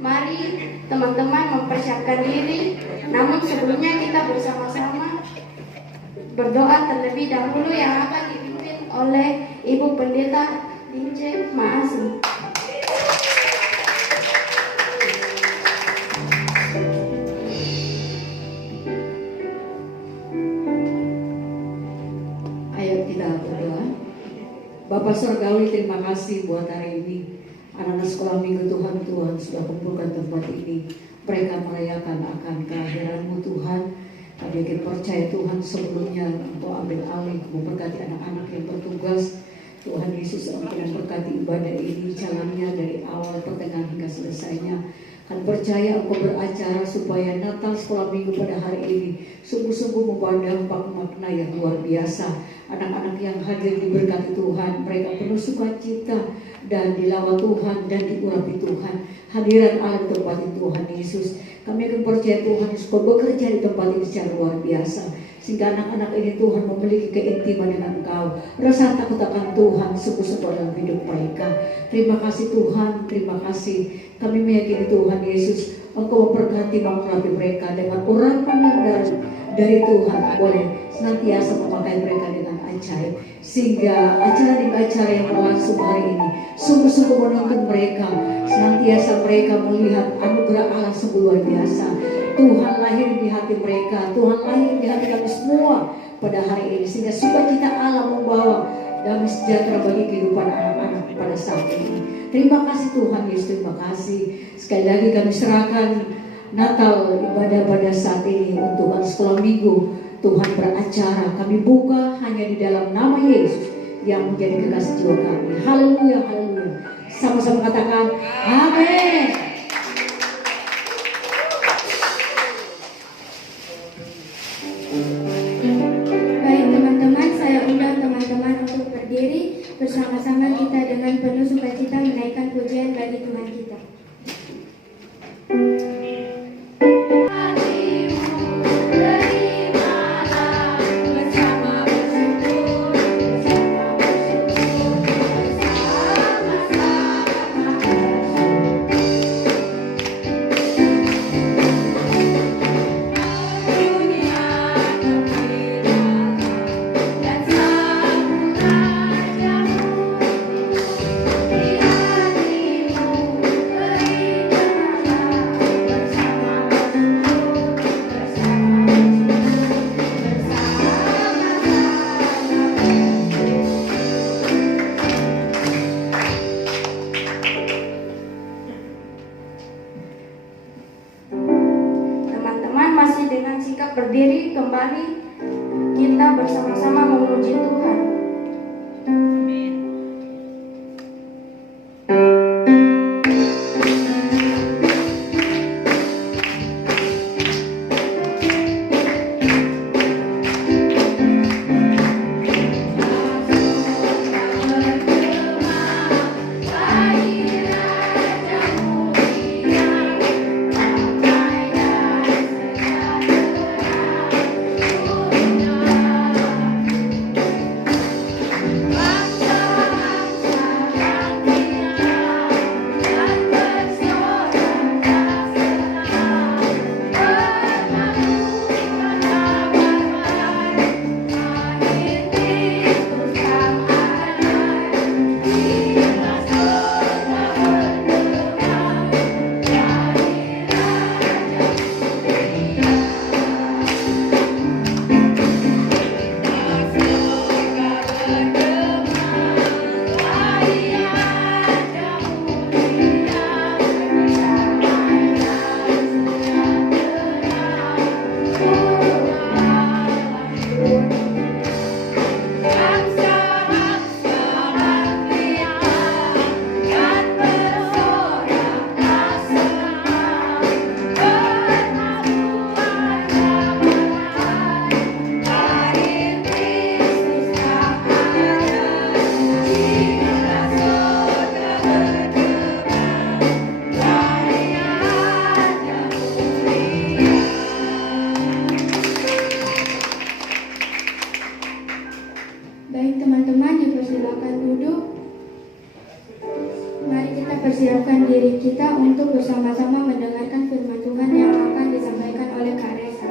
Mari teman-teman mempersiapkan diri. Namun sebelumnya kita bersama-sama berdoa terlebih dahulu yang akan dipimpin oleh Ibu Pendeta Lince Maasi. Ayo kita berdoa. Bapak Surgawi, terima kasih buat hari ini. Anak-anak sekolah minggu Tuhan sudah kumpulkan tempat ini. Mereka merayakan akan kehadiran-Mu Tuhan. Kami yakin percaya Tuhan sebelumnya Engkau ambil alih, memberkati anak-anak yang bertugas. Tuhan Yesus, Engkau memberkati ibadah ini, jalannya dari awal, pertengahan hingga selesainya. Kami percaya Engkau beracara supaya Natal sekolah minggu pada hari ini sungguh-sungguh membawa dampak makna yang luar biasa. Anak-anak yang hadir diberkati Tuhan, mereka penuh sukacita dan dilawat Tuhan dan diurapi Tuhan. Hadiran Allah di tempat ini Tuhan Yesus. Kami akan percaya Tuhan Yesus bekerja di tempat ini secara luar biasa, sehingga anak-anak ini Tuhan memiliki keintiman dengan Engkau, rasa takut akan Tuhan sungguh-sungguh dalam hidup mereka. Terima kasih Tuhan, terima kasih. Kami meyakini Tuhan Yesus, Engkau memberkati mengurapi mereka dengan urapan yang dari Tuhan, boleh senantiasa memakai mereka dengan ajaib, sehingga acara demi acara yang berlangsung hari ini sungguh-sungguh menuntun mereka, senantiasa mereka melihat anugerah Allah sungguh luar biasa. Tuhan lahir di hati mereka, Tuhan lahir di hati kami semua pada hari ini, sehingga sukacita Allah membawa damai sejahtera bagi kehidupan anak-anak pada saat ini. Terima kasih Tuhan Yesus, terima kasih. Sekali lagi kami serahkan Natal ibadah pada saat ini untuk sekolah minggu. Tuhan beracara, kami buka hanya di dalam nama Yesus yang menjadi kekasih jiwa kami. Haleluya, haleluya. Sama-sama katakan amin. Baik teman-teman, saya undang teman-teman untuk berdiri. Bersama-sama kita dengan penuh sukacita menaikkan pujian bagi Tuhan kita. Berdiri kembali, kita bersama-sama memuji Tuhan. Baik teman-teman, dipersilakan duduk. Mari kita persiapkan diri kita untuk bersama-sama mendengarkan firman Tuhan yang akan disampaikan oleh Kak Resa.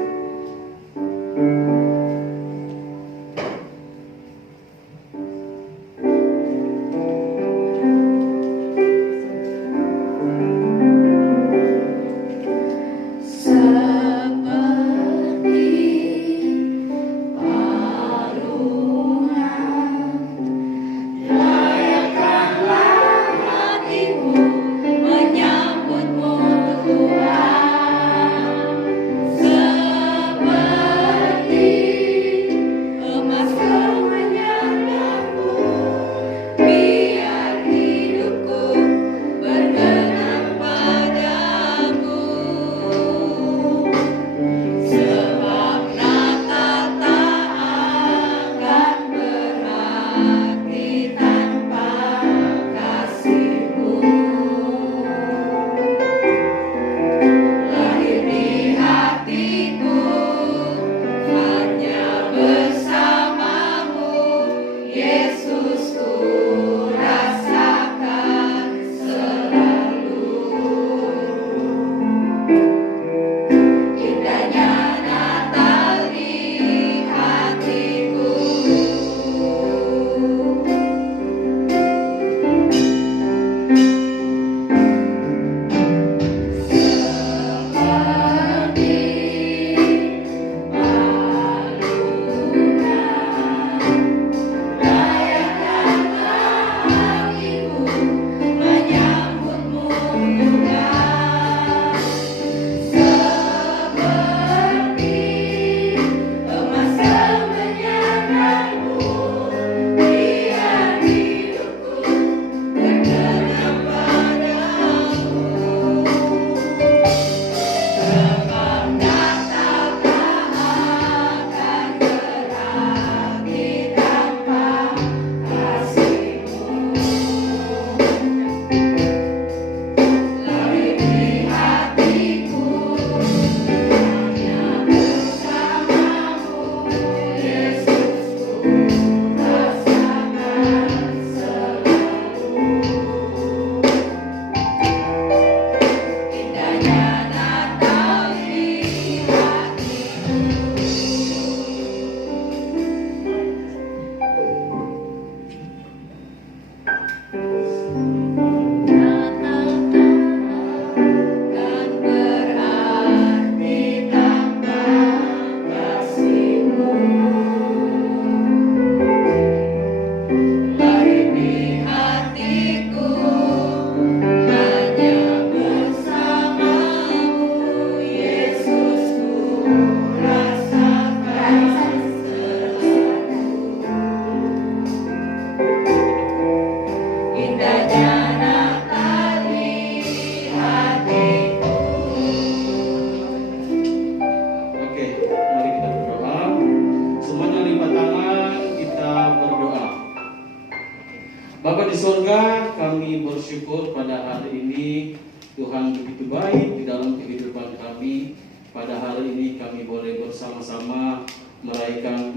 Bapa di sorga, kami bersyukur pada hari ini Tuhan begitu baik di dalam kehidupan kami. Pada hari ini kami boleh bersama-sama merayakan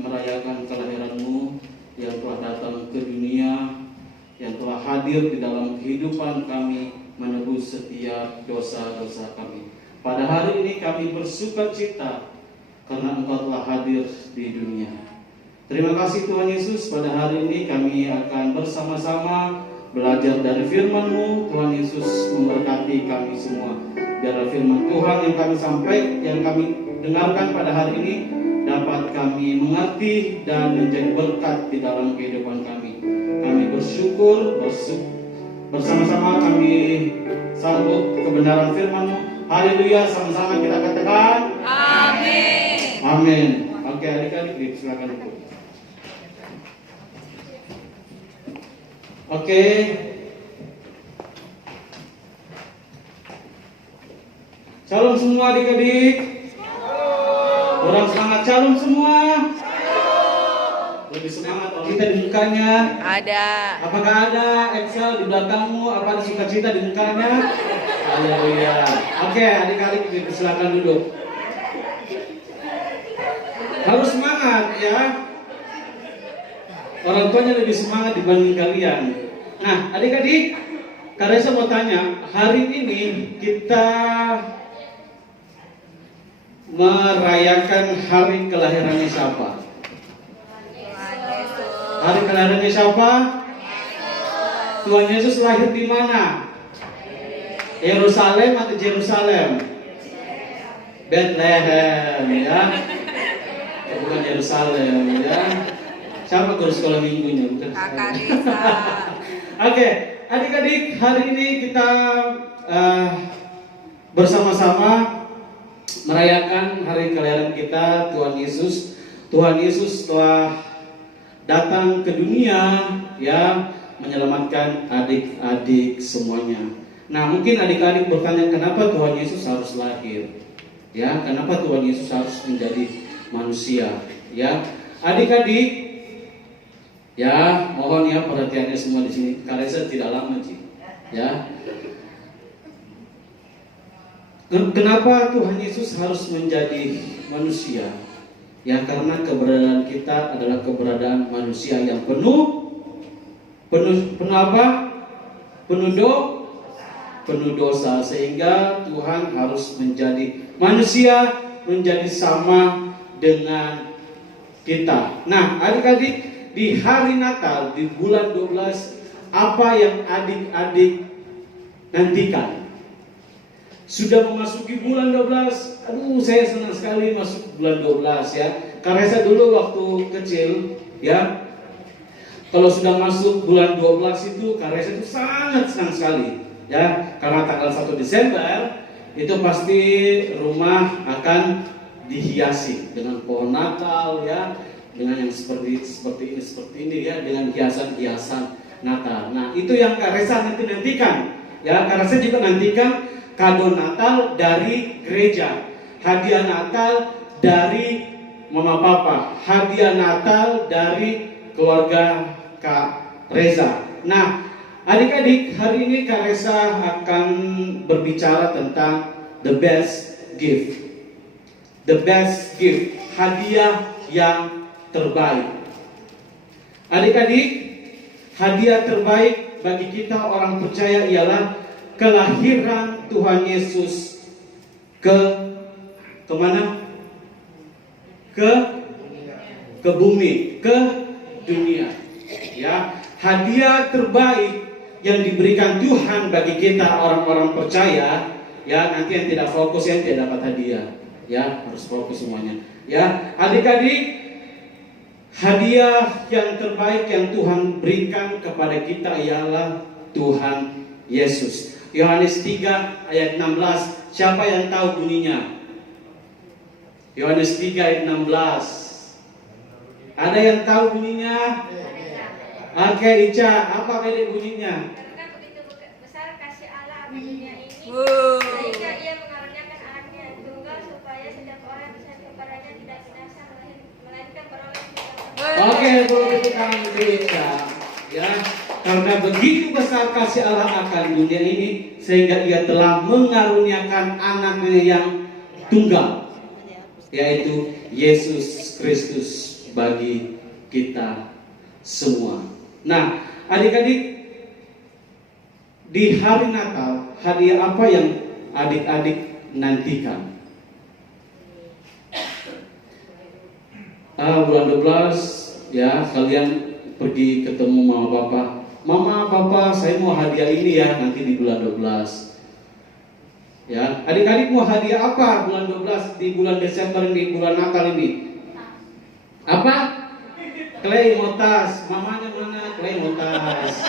kelahiran-Mu yang telah datang ke dunia, yang telah hadir di dalam kehidupan kami, menebus setiap dosa-dosa kami. Pada hari ini kami bersukacita karena Engkau telah hadir di dunia. Terima kasih Tuhan Yesus, pada hari ini kami akan bersama-sama belajar dari firman-Mu. Tuhan Yesus memberkati kami semua. Biar firman Tuhan yang kami dengarkan pada hari ini dapat kami mengerti dan menjadi berkat di dalam kehidupan kami. Kami bersyukur, bersama-sama kami sambut kebenaran firman-Mu. Haleluya, sama-sama kita katakan amin. Amin. Oke, adik-adik silakan duduk. Oke. Shalom semua adik-adik. Orang semangat shalom semua. Lebih semangat orang kita di mukanya. Ada. Apakah ada Excel di belakangmu? Apa ada sukacita di mukanya? Haleluya. Oke, adik-adik silakan duduk. Harus semangat ya. Orang tuanya lebih semangat dibanding kalian. Nah, adik-adik, Karena saya mau tanya, hari ini kita merayakan hari kelahirannya siapa? Hari kelahirannya siapa? Tuhan Yesus lahir di mana? Yerusalem atau Jerusalem? Bethlehem, ya. Bukan Yerusalem, ya. Siapa guru sekolah minggunya? Bukan. Kakak Risa. Oke, adik-adik, hari ini kita bersama-sama merayakan hari kelahiran kita, Tuhan Yesus. Tuhan Yesus telah datang ke dunia, ya, menyelamatkan adik-adik semuanya. Nah, mungkin adik-adik bertanya, kenapa Tuhan Yesus harus lahir? Ya, kenapa Tuhan Yesus harus menjadi manusia? Ya, adik-adik, ya, mohon ya perhatiannya semua di sini. Karena saya tidak lama sih, ya. Kenapa Tuhan Yesus harus menjadi manusia? Ya, karena keberadaan kita adalah keberadaan manusia yang penuh apa? Penuh dosa, sehingga Tuhan harus menjadi manusia, menjadi sama dengan kita. Nah, adik-adik, di hari Natal, di bulan 12, apa yang adik-adik nantikan? Sudah memasuki bulan 12. Aduh, saya senang sekali masuk bulan 12, ya. Karena saya dulu waktu kecil, ya, kalau sudah masuk bulan 12 itu, karena saya itu sangat senang sekali, ya. Karena tanggal 1 Desember itu pasti rumah akan dihiasi dengan pohon Natal, ya, dengan yang seperti ini, ya, dengan hiasan-hiasan Natal. Nah, itu yang Kak Reza nanti nantikan, ya. Karena saya juga nantikan kado Natal dari gereja, hadiah Natal dari mama papa, hadiah Natal dari keluarga Kak Reza. Nah, adik-adik, hari ini Kak Reza akan berbicara tentang the best gift. The best gift, hadiah yang terbaik. Adik-adik, hadiah terbaik bagi kita orang percaya ialah kelahiran Tuhan Yesus ke mana? Ke bumi, ke dunia. Ya, hadiah terbaik yang diberikan Tuhan bagi kita orang-orang percaya, ya, nanti yang tidak fokus yang tidak dapat hadiah. Ya, harus fokus semuanya. Ya, adik-adik, hadiah yang terbaik yang Tuhan berikan kepada kita ialah Tuhan Yesus. Yohanes 3 ayat 16. Siapa yang tahu bunyinya? Yohanes 3 ayat 16. Ada yang tahu bunyinya? Oke, Ica, apa bedanya bunyinya? Karena begitu besar kasih Allah akan dunia ini, Wow. sehingga Ia mengaruniakan anaknya yang tunggal supaya setiap orang yang percaya kepadanya tidak binasa melainkan beroleh hidup. Oke, boleh tepuk tangan untuk Ica. Ya, karena begitu besar kasih Allah akan dunia ini, sehingga Ia telah mengaruniakan anaknya yang tunggal, yaitu Yesus Kristus bagi kita semua. Nah, adik-adik, di hari Natal, hadiah apa yang adik-adik nantikan? Bulan 12, ya, kalian pergi ketemu mama papa. Mama, papa, saya mau hadiah ini ya, nanti di bulan 12. Ya, adik-adik mau hadiah apa bulan 12, di bulan Desember ini, bulan Natal ini? Apa? Clay mau tas. Mamanya mana? Clay mau tas.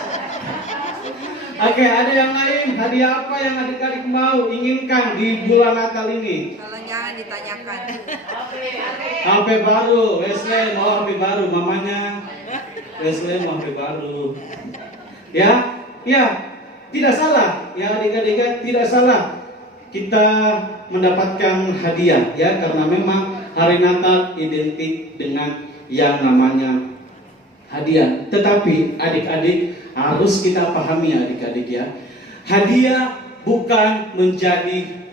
Oke, ada yang lain? Hadiah apa yang adik-adik mau inginkan di bulan Natal ini? Kalau jangan ditanyakan. HP baru. Wesley mau HP baru. Mamanya Wesley mau HP baru. Ya, ya, tidak salah. Ya, adik-adik, tidak salah kita mendapatkan hadiah, ya, karena memang hari Natal identik dengan yang namanya hadiah. Tetapi adik-adik harus kita pahami, adik-adik, ya, hadiah bukan menjadi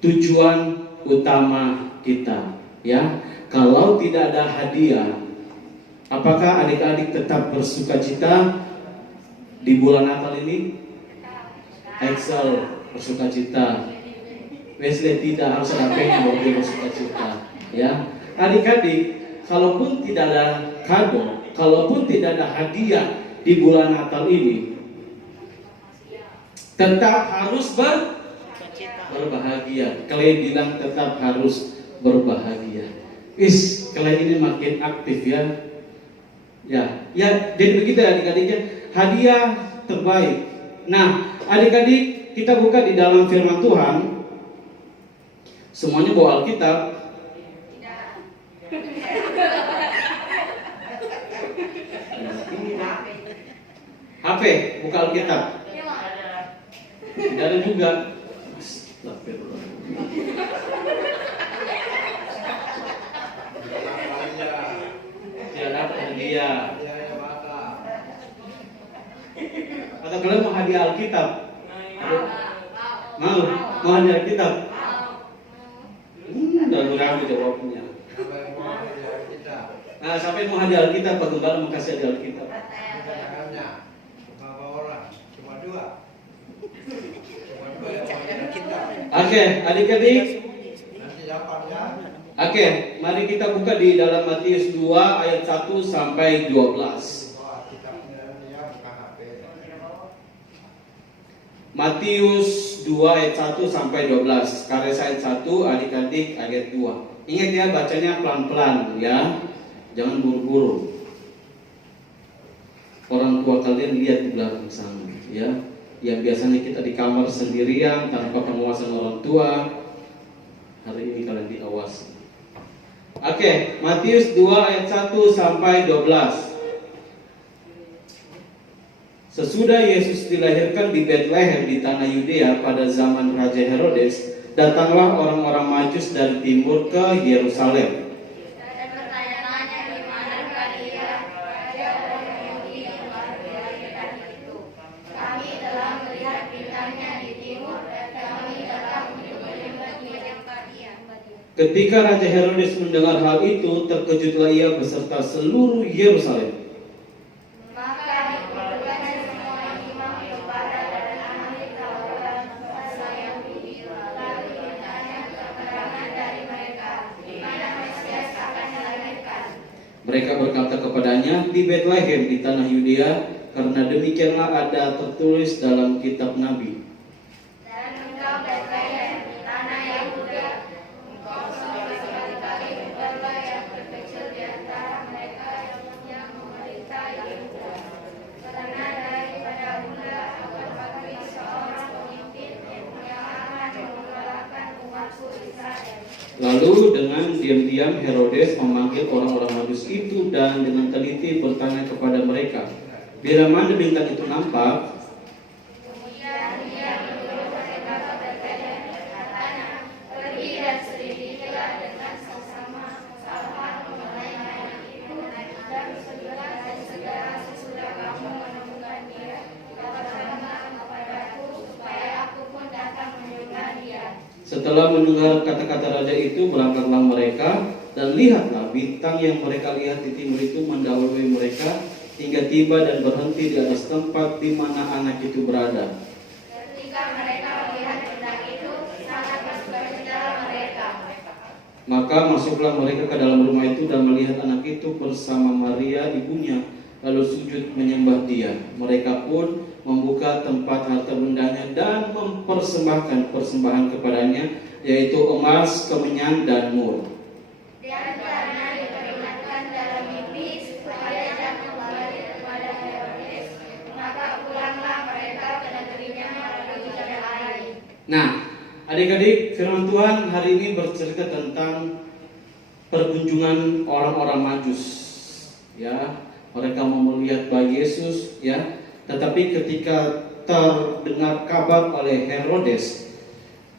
tujuan utama kita, ya. Kalau tidak ada hadiah, apakah adik-adik tetap bersukacita di bulan Natal ini? Excel bersukacita. Wesley tidak harus ada pengen baru dia bersukacita. Ya, adik-adik, kalaupun tidak ada kado, kalaupun tidak ada hadiah di bulan Natal ini, tetap harus berbahagia. Kalian bilang tetap harus berbahagia. Kalian ini makin aktif ya. Ya, jadi begitu ya adik-adiknya. Hadiah terbaik. Nah, adik-adik, kita buka di dalam firman Tuhan. Semuanya bawa Alkitab. HP, buka Alkitab. Tidak ada juga. Astagfirullah. Tidak dapat hadiah. Atau kalian mau hadiah Alkitab? Mau hadiah Alkitab? Udah ragu jawabnya. Nah, sampai mau hadiah Alkitab, Pak Gembala mau kasih hadiah Alkitab. Oke, adik-adik. Oke, mari kita buka di dalam Matius 2 ayat 1 sampai 12. Matius 2 ayat 1 sampai 12. Kares ayat 1, adik-adik ayat 2. Ingat ya, bacanya pelan-pelan ya. Jangan buru-buru. Orang tua kalian lihat di belakang sana ya. Yang biasanya kita di kamar sendirian tanpa pengawasan orang tua, hari ini kalian diawasi. Oke, Matius 2 ayat 1 sampai 12. Sesudah Yesus dilahirkan di Bethlehem di tanah Yudea pada zaman Raja Herodes, datanglah orang-orang Majus dari timur ke Yerusalem. Dan bertanya-tanya di manakah dia, raja orang Yahudi yang baru dilahirkan itu. Kami telah melihat bintangnya di timur dan kami datang untuk menyembah dia. Ketika Raja Herodes mendengar hal itu, terkejutlah ia beserta seluruh Yerusalem. Maka dikumpulkan semua imam kepala dan ahli Taurat bangsa Yahudi, lalu ditanya keterangan dari mereka, di mana Mesias akan dilahirkan. Mereka berkata kepadanya, di Bethlehem di tanah Yudea, karena demikianlah ada tertulis dalam kitab Nabi. Dan engkau Bethlehem, tanah Yehuda, engkau sekali-kali bukanlah yang terkecil di antara mereka yang memerintah Yehuda. Karena daripada Bunda akan bagi seorang pemimpin yang akan menggembalakan umatku Israel. Lalu dengan diam-diam Herodes memanggil orang-orang Majus itu dan dengan teliti bertanya kepada mereka, bila mana bintang itu nampak? Kemudian dia menyuruh mereka ke Bethlehem, katanya, pergi dan selidikilah dengan seksama hal mengenai anak itu, dan segera sesudah kamu menemukan dia, katakanlah kepadaku supaya aku pun datang menyembah dia. Setelah mendengar kata-kata raja itu, berangkatlah mereka, dan lihatlah bintang yang mereka lihat di timur itu mendahului mereka, hingga tiba dan berhenti di atas tempat di mana anak itu berada. Ketika mereka melihat bintang itu, sangat bersukacitalah mereka. Maka masuklah mereka ke dalam rumah itu dan melihat anak itu bersama Maria ibunya, lalu sujud menyembah dia. Mereka pun membuka tempat harta bendanya dan mempersembahkan persembahan kepadanya, yaitu emas, kemenyan, dan mur. Dan karena diperingatkan dalam mimpi supaya jangan kembali kepada Herodes, maka pulanglah mereka ke negerinya melalui jalan lain. Nah, adik-adik, firman Tuhan hari ini bercerita tentang perkunjungan orang-orang Majus. Ya, mereka mau melihat bayi Yesus, ya. Tetapi ketika terdengar kabar oleh Herodes,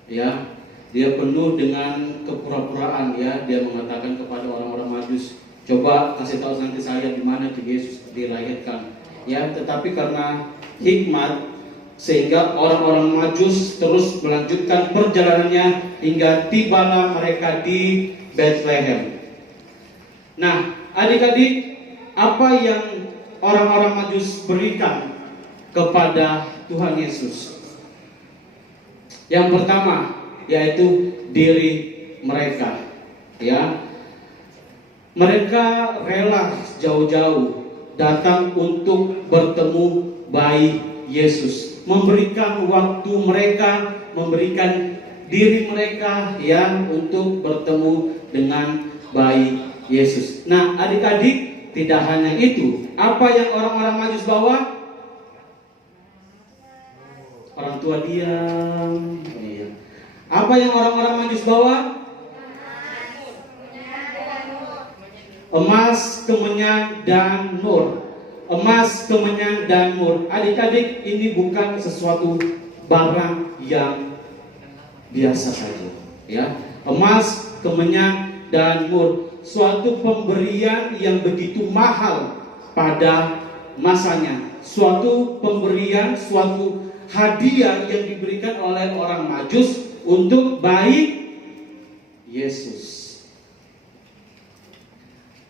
ya, dia penuh dengan kepura-puraan, ya. Dia mengatakan kepada orang-orang Majus, coba kasih tahu nanti saya di mana Yesus dilahirkan. Ya, tetapi karena hikmat sehingga orang-orang Majus terus melanjutkan perjalanannya hingga tibalah mereka di Bethlehem. Nah, adik-adik, apa yang orang-orang Majus berikan kepada Tuhan Yesus? Yang pertama yaitu diri mereka, ya. Mereka rela jauh-jauh datang untuk bertemu bayi Yesus, memberikan waktu mereka, memberikan diri mereka, ya, untuk bertemu dengan bayi Yesus. Nah, adik-adik, tidak hanya itu. Apa yang orang-orang Majus bawa? Orang tua diam. Iya. Apa yang orang-orang Majus bawa? Emas, kemenyan, dan mur. Emas, kemenyan, dan mur. Adik-adik, ini bukan sesuatu barang yang biasa saja, ya. Emas, kemenyan, dan mur, suatu pemberian yang begitu mahal pada masanya. Suatu pemberian, suatu hadiah yang diberikan oleh orang Majus untuk bayi Yesus.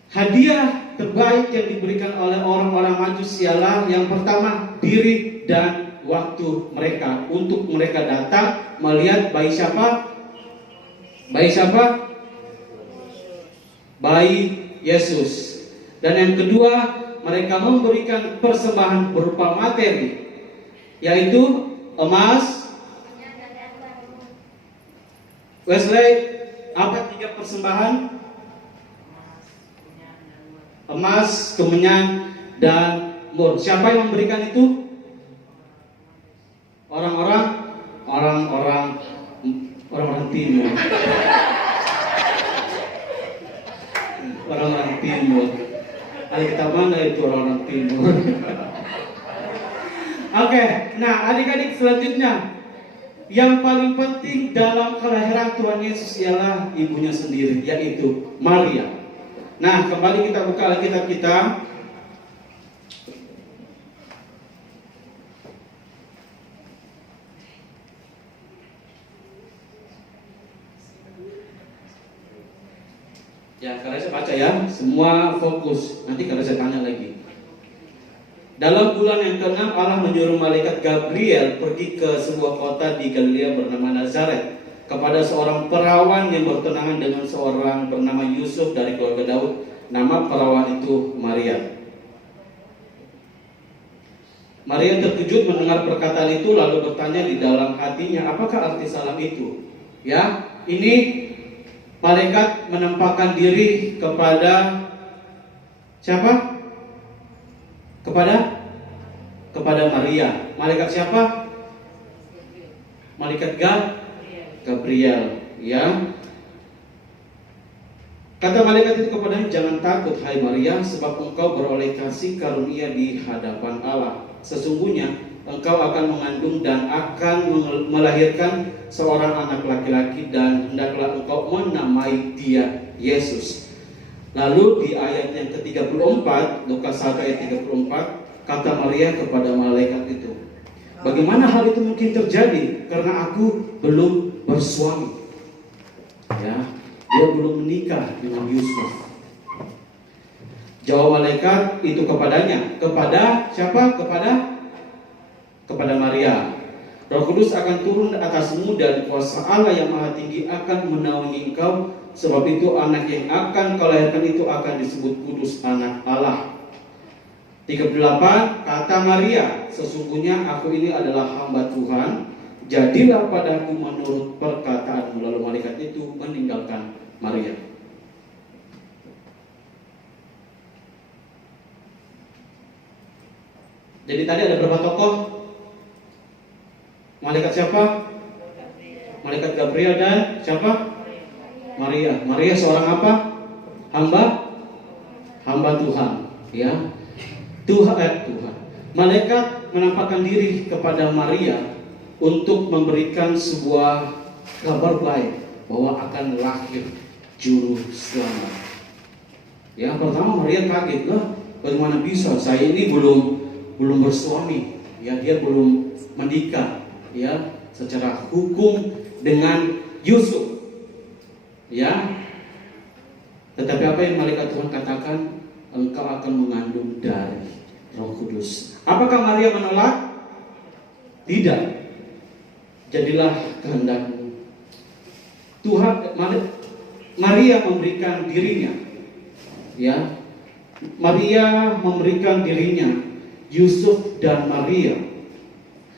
Hadiah terbaik yang diberikan oleh orang-orang Majus ialah yang pertama, diri dan waktu mereka, untuk mereka datang melihat bayi siapa? Bayi siapa? Bayi Yesus. Dan yang kedua, mereka memberikan persembahan berupa materi, yaitu emas. Wesley, apa 3 persembahan? Emas, kemenyan, dan mur. Siapa yang memberikan itu? Orang-orang timur. Orang-orang timur. Kita mana itu orang-orang timur? Oke, nah adik-adik, selanjutnya yang paling penting dalam kelahiran Tuhan Yesus ialah ibunya sendiri, yaitu Maria. Nah, kembali kita buka Alkitab kita. Ya, kalian saya baca ya, semua fokus. Nanti kalian saya tanya lagi. Dalam bulan yang ke-6 Allah menyuruh malaikat Gabriel pergi ke sebuah kota di Galilea bernama Nazaret, kepada seorang perawan yang bertunangan dengan seorang bernama Yusuf dari keluarga Daud. Nama perawan itu Maria. Maria terkejut mendengar perkataan itu, lalu bertanya di dalam hatinya, apakah arti salam itu? Ya, ini malaikat menampakkan diri kepada siapa? Kepada Maria. Malaikat siapa? Malaikat Gabriel, ya. Kata malaikat itu kepadanya, jangan takut hai Maria, sebab engkau beroleh kasih karunia di hadapan Allah. Sesungguhnya engkau akan mengandung dan akan melahirkan seorang anak laki-laki, dan hendaklah engkau menamai dia Yesus. Lalu di ayat yang ke-34, Lukas 1 ayat 34, kata Maria kepada malaikat itu, bagaimana hal itu mungkin terjadi, karena aku belum bersuami. Ya, dia belum menikah dengan Yusuf. Jawab malaikat itu kepadanya, kepada siapa? Kepada Maria. Roh Kudus akan turun atasmu, dan kuasa Allah yang Maha Tinggi akan menaungi engkau. Sebab itu anak yang akan kau lahirkan itu akan disebut kudus, anak Allah. 38, kata Maria, sesungguhnya aku ini adalah hamba Tuhan, jadilah padaku menurut perkataanmu. Lalu malaikat itu meninggalkan Maria. Jadi tadi ada berapa tokoh? Malaikat siapa? Malaikat Gabriel dan siapa? Maria. Maria seorang apa? Hamba Tuhan, ya. Tuhan. Malaikat menampakkan diri kepada Maria untuk memberikan sebuah kabar baik bahwa akan lahir juru selamat. Ya, pertama Maria kaget, lah, bagaimana bisa? Saya ini belum bersuami, ya, dia belum menikah, ya, secara hukum dengan Yusuf. Ya, tetapi apa yang malaikat Tuhan katakan? Engkau akan mengandung dari Roh Kudus. Apakah Maria menolak? Tidak. jadilah kehendak-Mu. Tuhan, Maria memberikan dirinya, ya. Maria memberikan dirinya, Yusuf dan Maria.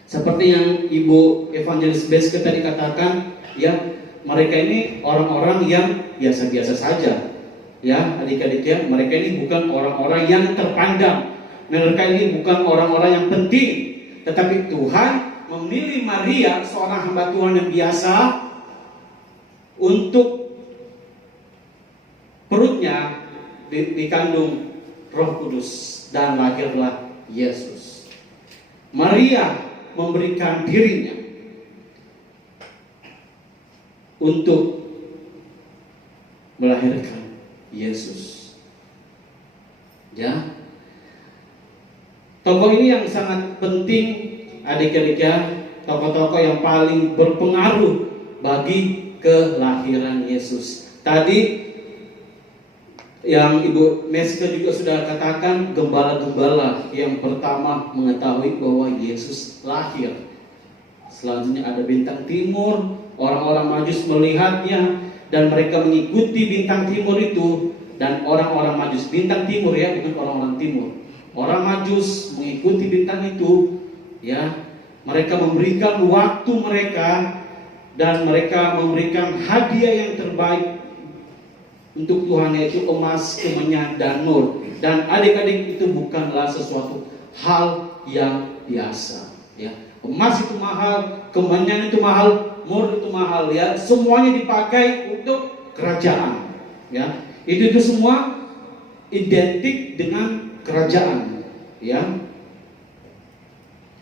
Seperti yang Ibu Evangelis Beske tadi katakan, ya, mereka ini orang-orang yang biasa-biasa saja. Ya, adik-adik ya, mereka ini bukan orang-orang yang terpandang. Mereka ini bukan orang-orang yang penting. Tetapi Tuhan memilih Maria, seorang hamba Tuhan yang biasa, untuk perutnya dikandung Roh Kudus dan lahirlah Yesus. Maria memberikan dirinya untuk melahirkan Yesus. Ya. Tokoh ini yang sangat penting, adik-adik ya, tokoh-tokoh yang paling berpengaruh bagi kelahiran Yesus. Tadi yang Ibu Meska juga sudah katakan, gembala-gembala yang pertama mengetahui bahwa Yesus lahir. Selanjutnya ada bintang timur, orang-orang Majus melihatnya dan mereka mengikuti bintang timur itu. Dan orang-orang Majus, bintang timur ya, bukan orang-orang timur. Orang Majus mengikuti bintang itu, ya. Mereka memberikan waktu mereka dan mereka memberikan hadiah yang terbaik untuk Tuhan, yaitu emas, kemenyan, dan nur. Dan adik-adik, itu bukanlah sesuatu hal yang biasa, ya. Emas itu mahal, kemenyan itu mahal, mur itu mahal, ya. Semuanya dipakai untuk kerajaan, ya. Itu semua identik dengan kerajaan, ya.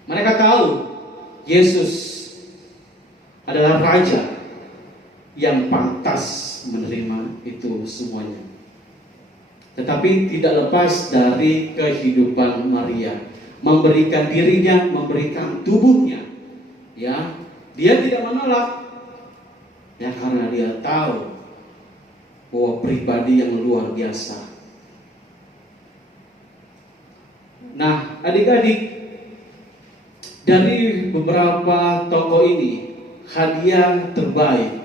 Mereka tahu Yesus adalah raja yang pantas menerima itu semuanya. Tetapi tidak lepas dari kehidupan Maria, memberikan dirinya, memberikan tubuhnya, ya. Dia tidak menolak, ya, karena dia tahu bahwa pribadi yang luar biasa. Nah, adik-adik, dari beberapa tokoh ini, hadiah terbaik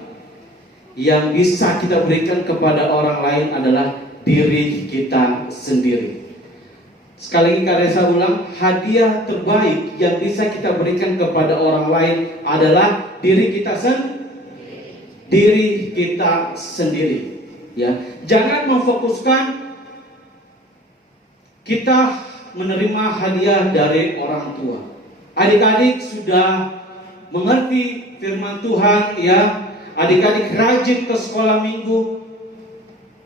yang bisa kita berikan kepada orang lain adalah diri kita sendiri. Sekali lagi Kak Reza ulang, hadiah terbaik yang bisa kita berikan kepada orang lain adalah diri kita sendiri. Ya, jangan memfokuskan kita menerima hadiah dari orang tua. Adik-adik sudah mengerti firman Tuhan, ya. Adik-adik rajin ke sekolah minggu.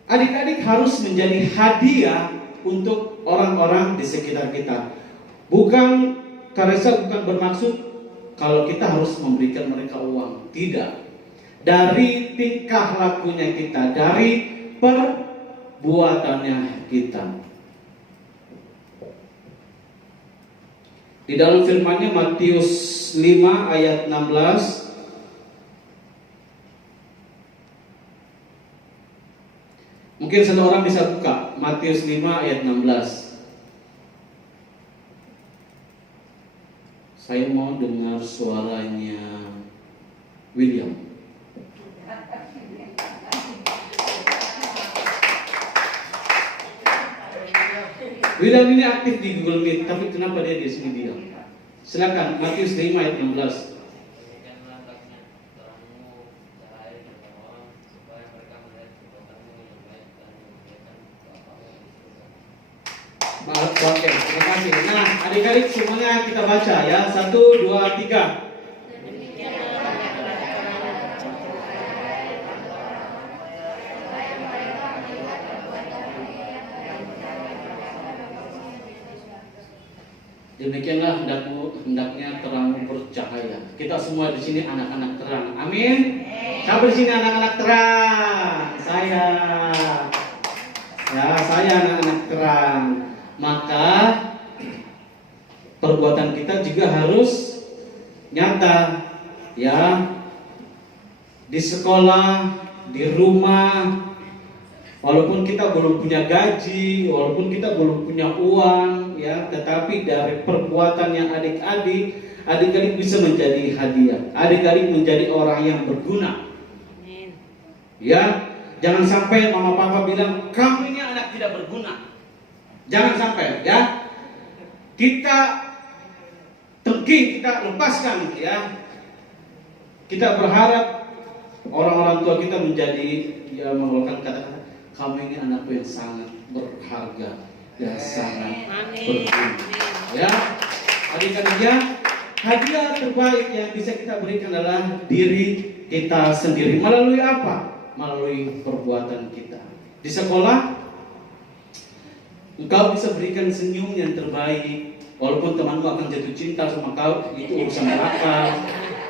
Adik-adik harus menjadi hadiah untuk orang-orang di sekitar kita. Bukan, Karesa bukan bermaksud kalau kita harus memberikan mereka uang. Tidak. Dari tingkah lakunya kita, dari perbuatannya kita. Di dalam firman-Nya Matius 5 ayat 16, mungkin satu orang bisa buka Matius 5 ayat 16. Saya mau dengar suaranya William. William ini aktif di Google Meet, tapi kenapa dia di sini diam? Silakan, Matius 5 ayat 16. Oke, terima kasih. Nah, adik-adik semuanya kita baca ya. 1, 2, 3. Demikianlah hendaknya terangmu bercahaya. Kita semua di sini anak-anak terang. Amin. Siapa di sini anak-anak terang? Saya anak-anak terang. Maka perbuatan kita juga harus nyata, ya. Di sekolah, di rumah, walaupun kita belum punya gaji, walaupun kita belum punya uang, ya, tetapi dari perbuatan yang adik-adik adik-adik bisa menjadi hadiah, adik-adik menjadi orang yang berguna. Ya, jangan sampai mama papa bilang kamu ini anak tidak berguna. Jangan sampai, ya. Kita tengking, kita lepaskan, ya. Kita berharap orang-orang tua kita menjadi, ya, mengeluarkan kata-kata kamu ini anakku yang sangat berharga, yang sangat berguna. Ya, adik-adiknya, hadiah terbaik yang bisa kita berikan adalah diri kita sendiri. Melalui apa? Melalui perbuatan kita. Di sekolah, engkau bisa berikan senyum yang terbaik. Walaupun temanmu akan jatuh cinta sama kau, itu urusan belakang.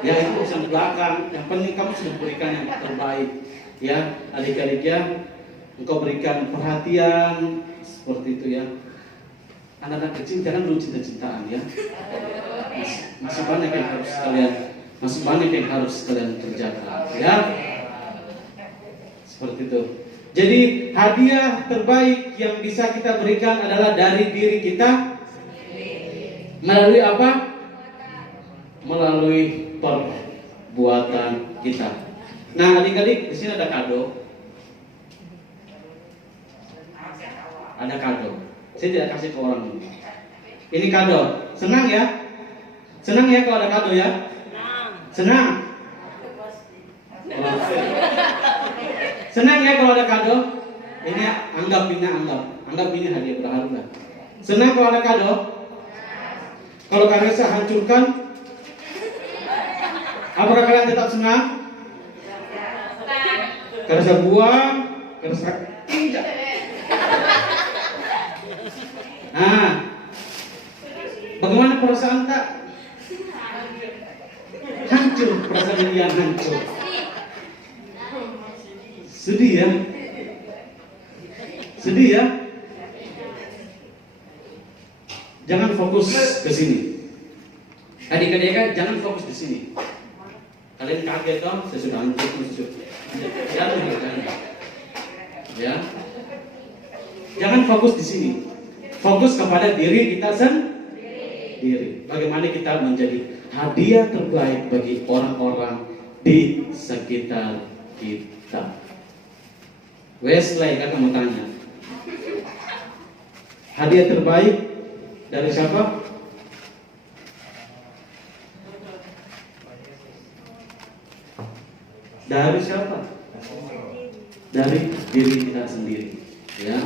Ya, itu urusan belakang. Yang penting kamu sudah berikan yang terbaik. Ya, adik-adiknya, engkau berikan perhatian seperti itu, ya. Anak-anak kecil jangan dulu cinta-cintaan, ya. Masih banyak yang harus kalian kerjakan, ya. Seperti itu. Jadi hadiah terbaik yang bisa kita berikan adalah dari diri kita. Melalui apa? Melalui perbuatan kita. Nah, adik-adik, di sini ada kado. Ada kado. Saya tidak kasih ke orang ini. Ini kado. Senang ya? Senang ya kalau ada kado, ya? Senang. Senang ya kalau ada kado? Ini anggap ini hadiah berharga. Senang kalau ada kado? Kalau kalian saya hancurkan, apakah kalian tetap senang? Kalau saya buang, kalau saya injak. Nah, bagaimana perasaan tak? Hancur, perasaan yang hancur. Sedih ya? Sedih ya? Jangan fokus ke sini. Adik-adik kan jangan fokus di sini. Kalian kaget dong, saya sudah hancur. Jangan. Ya. Jangan fokus di sini. Fokus kepada diri kita sendiri. Bagaimana kita menjadi hadiah terbaik bagi orang-orang di sekitar kita. Wesley kan kamu tanya. Hadiah terbaik dari siapa? Dari siapa? Dari diri kita sendiri. Ya,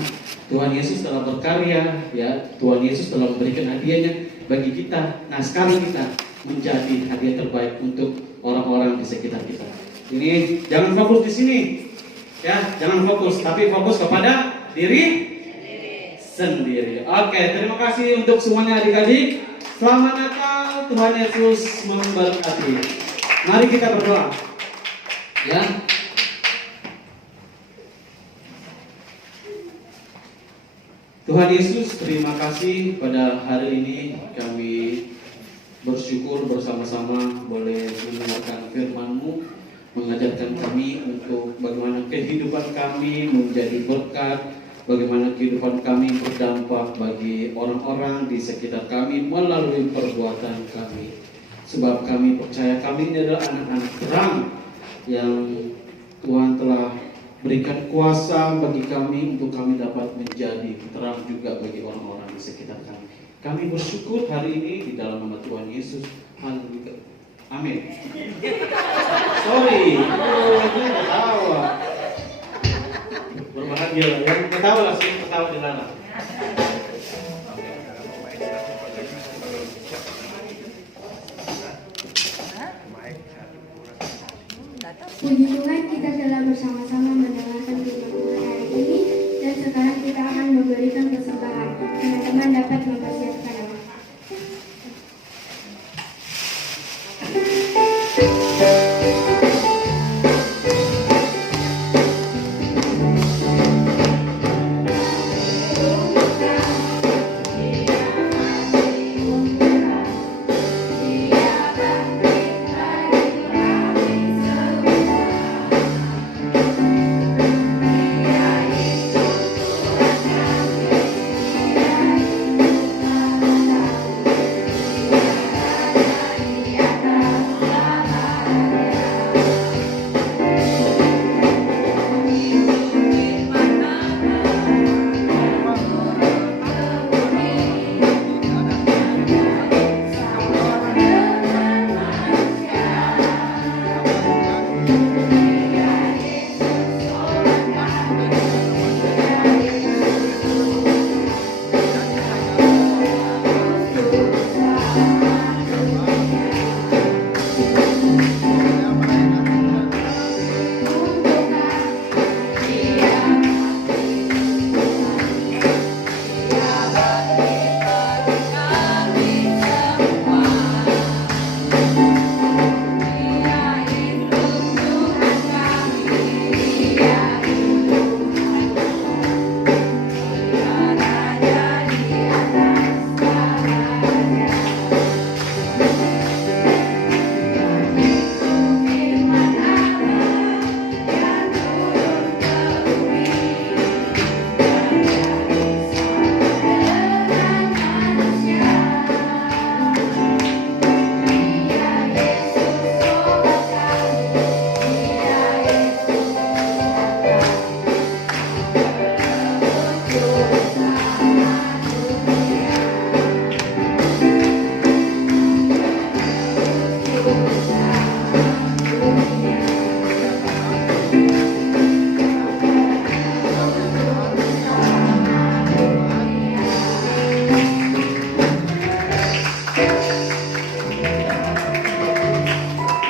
Tuhan Yesus telah berkarya. Ya, Tuhan Yesus telah memberikan hadiahnya bagi kita. Nah, sekarang kita menjadi hadiah terbaik untuk orang-orang di sekitar kita. Ini jangan fokus di sini. Ya, jangan fokus, tapi fokus kepada diri sendiri. Oke, terima kasih untuk semuanya adik-adik. Selamat Natal, Tuhan Yesus memberkati. Mari kita berdoa. Ya. Tuhan Yesus, terima kasih pada hari ini kami bersyukur bersama-sama boleh mendengarkan firman-Mu, mengajarkan kami untuk bagaimana kehidupan kami menjadi berkat, bagaimana kehidupan kami berdampak bagi orang-orang di sekitar kami melalui perbuatan kami. Sebab kami percaya kami ini adalah anak-anak terang yang Tuhan telah berikan kuasa bagi kami untuk kami dapat menjadi terang juga bagi orang-orang di sekitar kami. Kami bersyukur hari ini di dalam nama Tuhan Yesus. Haleluya. Amin. Sorry, itu ketawa. Berbahagia lah, yang ketawa langsung ketawa dilarang. Puji Tuhan, kita telah bersama-sama mendengarkan firman Tuhan hari ini, dan sekarang kita akan memberikan persembahan. Teman-teman dapat mempersiapkan nama.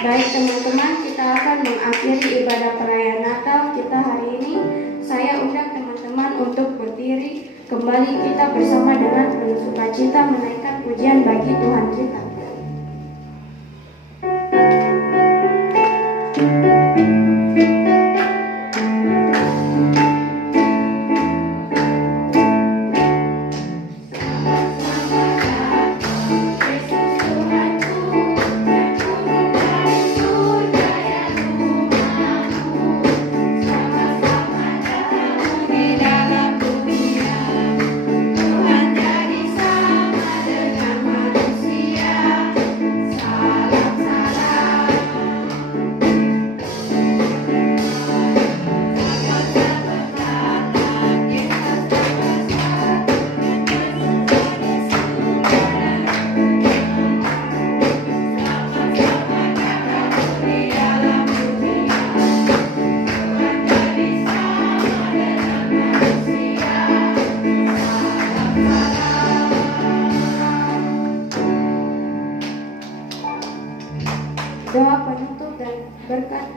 Baik teman-teman, kita akan mengakhiri ibadah perayaan Natal kita hari ini. Saya undang teman-teman untuk berdiri. Kembali kita bersama dengan penuh sukacita menaikkan pujian bagi Tuhan kita. Doa penutup dan berkat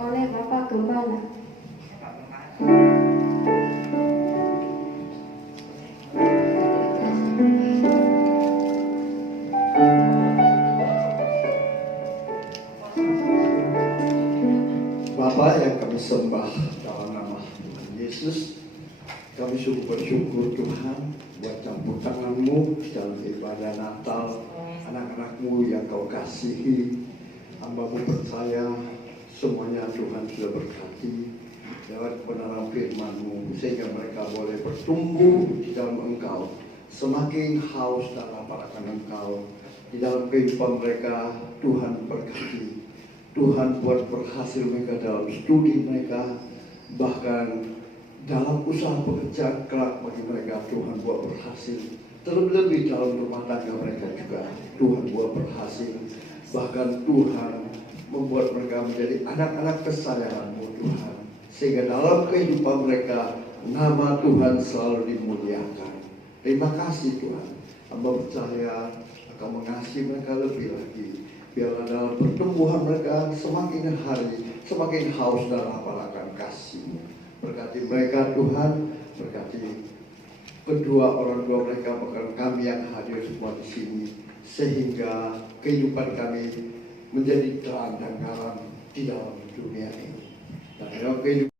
oleh Bapak Gembala. Bapa yang kami sembah dalam nama Tuhan Yesus, kami sungguh bersyukur Tuhan buat campur tangan-Mu dalam ibadah Natal anak-anak-Mu yang Kau kasihi. Hamba-Mu percaya semuanya Tuhan sudah berkati lewat kebenaran firman-Mu sehingga mereka boleh bertumbuh di dalam Engkau, semakin haus dan lapar akan Engkau di dalam kehidupan mereka. Tuhan berkati, Tuhan buat berhasil mereka dalam studi mereka, bahkan dalam usaha pekerjaan kelak bagi mereka. Tuhan buat berhasil, terlebih dalam rumah tangga mereka juga Tuhan buat berhasil. Bahkan Tuhan membuat mereka menjadi anak-anak kesayangan-Mu Tuhan, sehingga dalam kehidupan mereka nama Tuhan selalu dimuliakan. Terima kasih Tuhan. Hamba percaya akan mengasihi mereka lebih lagi. Biarlah dalam pertumbuhan mereka semakin hari semakin haus dan lapar akan kasih-Mu. Berkati mereka Tuhan, berkati kedua orang tua mereka, bahkan kami yang hadir semua di sini, sehingga kehidupan kami menjadi terang dan garam di dalam dunia ini. Dan dalam kehidupan